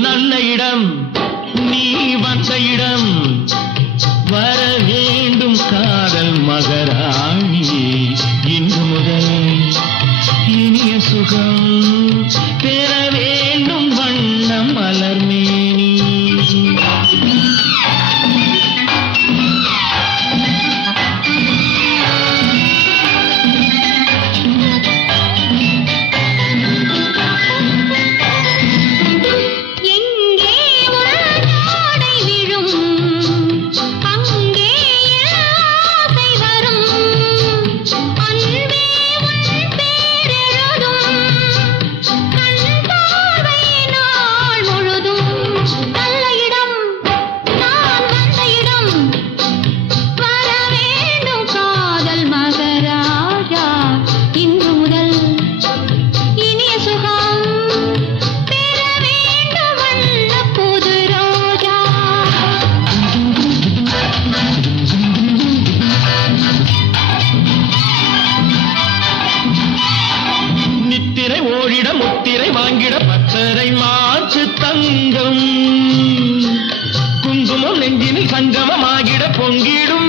நல்ல இடம் நீ வந்த இடம். வர வேண்டும் காதல் மகராணி. இன்று முதல் இனிய சுகம் பேர I let கூறிட முத்திரை வாங்கிட பச்சரை மாற்று தங்கம். குங்குமம் நெஞ்சினில் சங்கமமாகிட பொங்கிடும்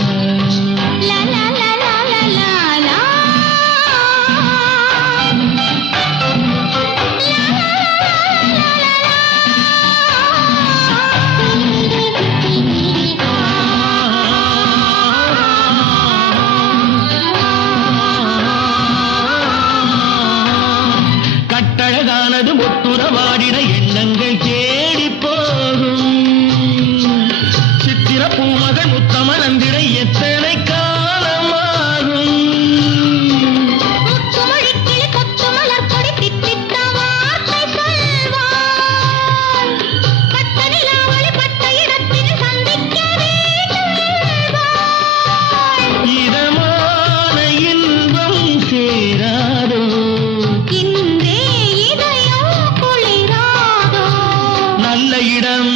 அதன் உத்தமன் அந்திட எத்தனை காலமாகும் இதமான இன்பம் சேராதோ நல்ல இடம்